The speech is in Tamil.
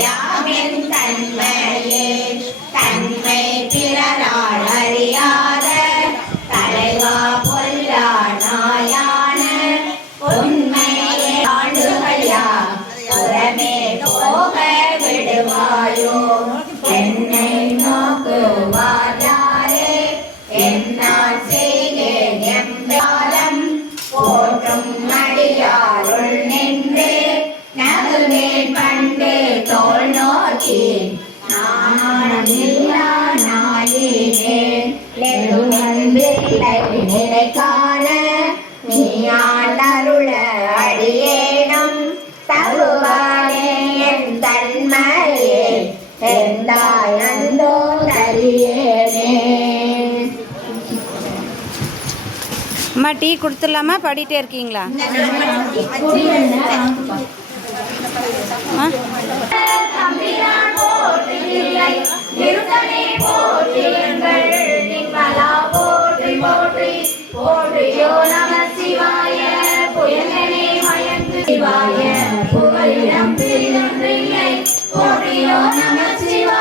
யாவின் தன்மையே தன்மை பிறரால் அறியாத தலைவா பொல்லா நாயான உண்மையே ஆண்டுகையா புறமே போக விடுவாயோ என்னை நோக்குவாரே என்னால் செய்கேன் எம்பாலம் போற்றும் அடியாருள் நின்றே நகுவேன் பண்டே தோல் நோக்கி நானில்லா நாயினேன் நிலை காண நீயான் அருள அடியேனும் தருவானே என் தன்மையே எந்தாய் அந்தோ தரியேனே. அம்மா டீ கொடுத்துடலாமா? பாடிட்டே இருக்கீங்களா? போற்றியோ நம சிவாய புயங்கனே மயங்கு சிவாய புகழிடம் பிரிதொன்றில்லை போற்றியோ நம சிவாய.